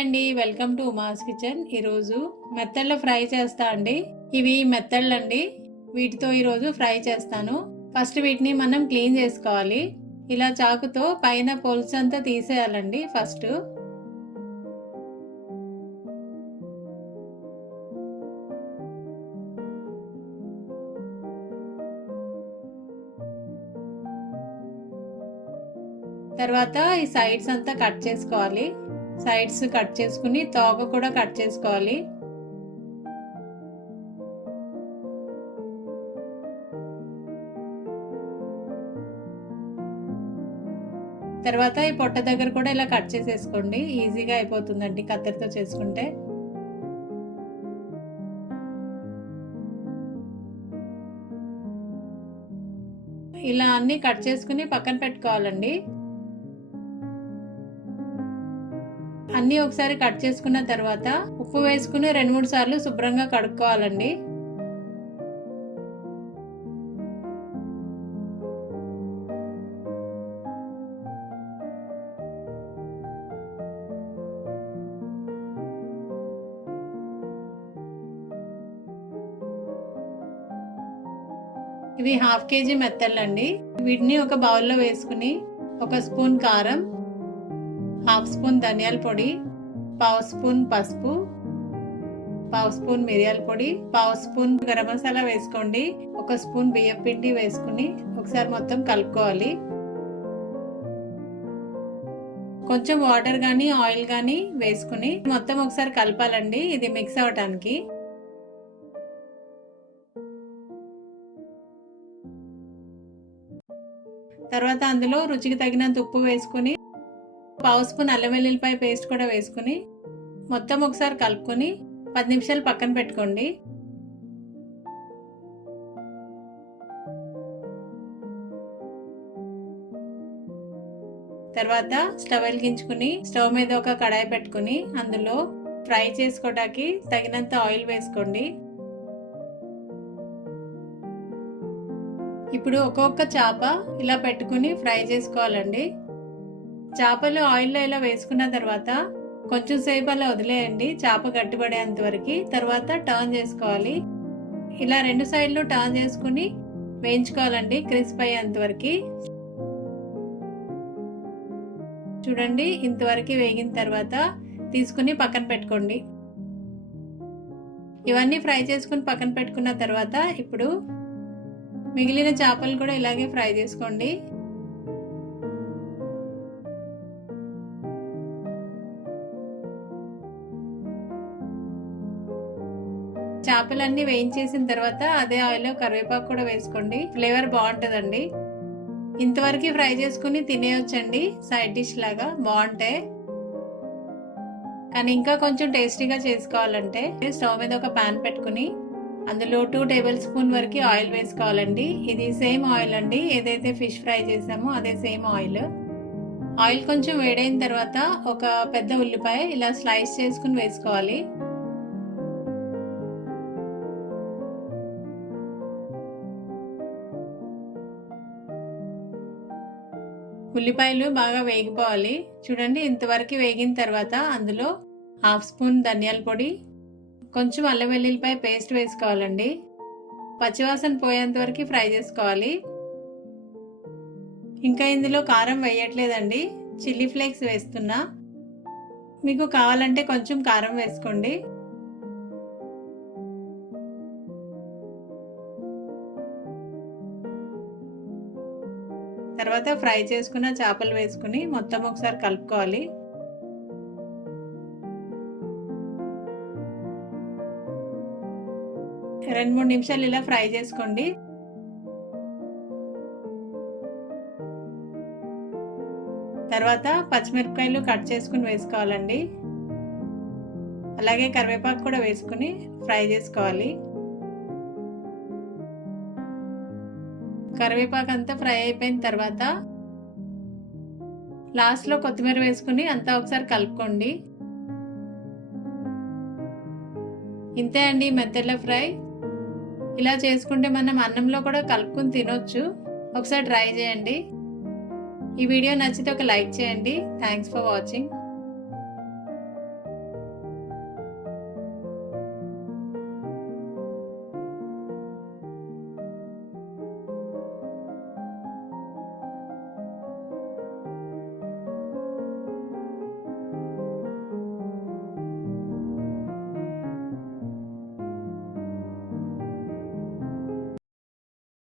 అండి welcome to Uma's kitchen. ఈరోజు మెత్తళ్ళ fry చేస్తా అండి. ఇవి మెత్తళ్ళు అండి వీటితో ఈరోజు ఫ్రై చేస్తాను. ఫస్ట్ వీటిని మనం క్లీన్ చేసుకోవాలి. ఇలా చాకుతో పైన పొలుసు అంతా తీసేయాలండి ఫస్ట్. తర్వాత ఈ సైడ్స్ అంతా కట్ చేసుకోవాలి. సైడ్స్ కట్ చేసుకుని తోక కూడా కట్ చేసుకోవాలి. తర్వాత ఈ పొట్ట దగ్గర కూడా ఇలా కట్ చేసేసుకోండి. ఈజీగా అయిపోతుందండి కత్తెరతో చేసుకుంటే. ఇలా అన్ని కట్ చేసుకుని పక్కన పెట్టుకోవాలండి. అన్నీ ఒకసారి కట్ చేసుకున్న తర్వాత ఉప్పు వేసుకుని రెండు మూడు సార్లు శుభ్రంగా కడుక్కోవాలండి. ఇవి హాఫ్ కేజీ మెత్తళ్ళండి వీటిని ఒక బౌల్లో వేసుకుని ఒక స్పూన్ కారం హాఫ్ స్పూన్ ధనియాల పొడి పావు స్పూన్ పసుపు పావు స్పూన్ మిరియాల పొడి పావు స్పూన్ గరం మసాలా వేసుకోండి ఒక స్పూన్ బియ్యం పిండి వేసుకుని ఒకసారి మొత్తం కలుపుకోవాలి. కొంచెం వాటర్ కానీ ఆయిల్ కానీ వేసుకుని మొత్తం ఒకసారి కలపాలండి ఇది మిక్స్ అవ్వటానికి తర్వాత అందులో రుచికి తగినంత ఉప్పు వేసుకుని పావు స్పూన్ అల్లం వెల్లుల్లిపాయ పేస్ట్ కూడా వేసుకుని మొత్తం ఒకసారి కలుపుకొని పది నిమిషాలు పక్కన పెట్టుకోండి. తర్వాత స్టవ్ వెలిగించుకుని స్టవ్ మీద ఒక కడాయి పెట్టుకుని అందులో ఫ్రై చేసుకోవడానికి తగినంత ఆయిల్ వేసుకోండి. ఇప్పుడు ఒక్కొక్క చేప ఇలా పెట్టుకుని ఫ్రై చేసుకోవాలండి. చేపలు ఆయిల్లో ఇలా వేసుకున్న తర్వాత కొంచెం సేపు అలా వదిలేయండి. చేప గట్టిపడేంత వరకు. తర్వాత టర్న్ చేసుకోవాలి. ఇలా రెండు సైడ్లు టర్న్ చేసుకుని వేయించుకోవాలండి. క్రిస్ప్ అయ్యేంత వరకు. చూడండి ఇంతవరకు వేగిన తర్వాత తీసుకుని పక్కన పెట్టుకోండి. ఇవన్నీ ఫ్రై చేసుకుని పక్కన పెట్టుకున్న తర్వాత ఇప్పుడు మిగిలిన చేపలు కూడా ఇలాగే ఫ్రై చేసుకోండి. చేపలన్నీ వేయించేసిన తర్వాత అదే ఆయిల్లో కరివేపాకు కూడా వేసుకోండి. ఫ్లేవర్ బాగుంటుందండి. ఇంతవరకు ఫ్రై చేసుకుని తినేయొచ్చండి. సైడ్ డిష్ లాగా బాగుంటాయి కానీ ఇంకా కొంచెం టేస్టీగా చేసుకోవాలంటే స్టవ్ మీద ఒక పాన్ పెట్టుకుని అందులో టూ టేబుల్ స్పూన్ వరకు ఆయిల్ వేసుకోవాలండి. ఇది సేమ్ ఆయిల్ అండి. ఏదైతే ఫిష్ ఫ్రై చేసామో అదే సేమ్ ఆయిల్. ఆయిల్ కొంచెం వేడైన తర్వాత ఒక పెద్ద ఉల్లిపాయ ఇలా స్లైస్ చేసుకుని వేసుకోవాలి. ఉల్లిపాయలు బాగా వేగిపోవాలి. చూడండి ఇంతవరకు వేగిన తర్వాత అందులో హాఫ్ స్పూన్ ధనియాల పొడి కొంచెం అల్లం వెల్లుల్లిపాయ పేస్ట్ వేసుకోవాలండి. పచ్చివాసన పోయేంత వరకు ఫ్రై చేసుకోవాలి. ఇంకా ఇందులో కారం వేయట్లేదండి. చిల్లీ ఫ్లేక్స్ వేస్తున్నా. మీకు కావాలంటే కొంచెం కారం వేసుకోండి. తర్వాత ఫ్రై చేసుకున్న చేపలు వేసుకుని మొత్తం ఒకసారి కలుపుకోవాలి. రెండు మూడు నిమిషాలు ఇలా ఫ్రై చేసుకోండి. తర్వాత పచ్చిమిరపకాయలు కట్ చేసుకుని వేసుకోవాలండి. అలాగే కరివేపాకు కూడా వేసుకుని ఫ్రై చేసుకోవాలి. కరివేపాకు అంతా ఫ్రై అయిపోయిన తర్వాత లాస్ట్లో కొత్తిమీర వేసుకుని అంతా ఒకసారి కలుపుకోండి. ఇంతే అండి మెత్తడ్ల ఫ్రై. ఇలా చేసుకుంటే మనం అన్నంలో కూడా కలుపుకుని తినొచ్చు. ఒకసారి ట్రై చేయండి. ఈ వీడియో నచ్చితే ఒక లైక్ చేయండి. Thanks for watching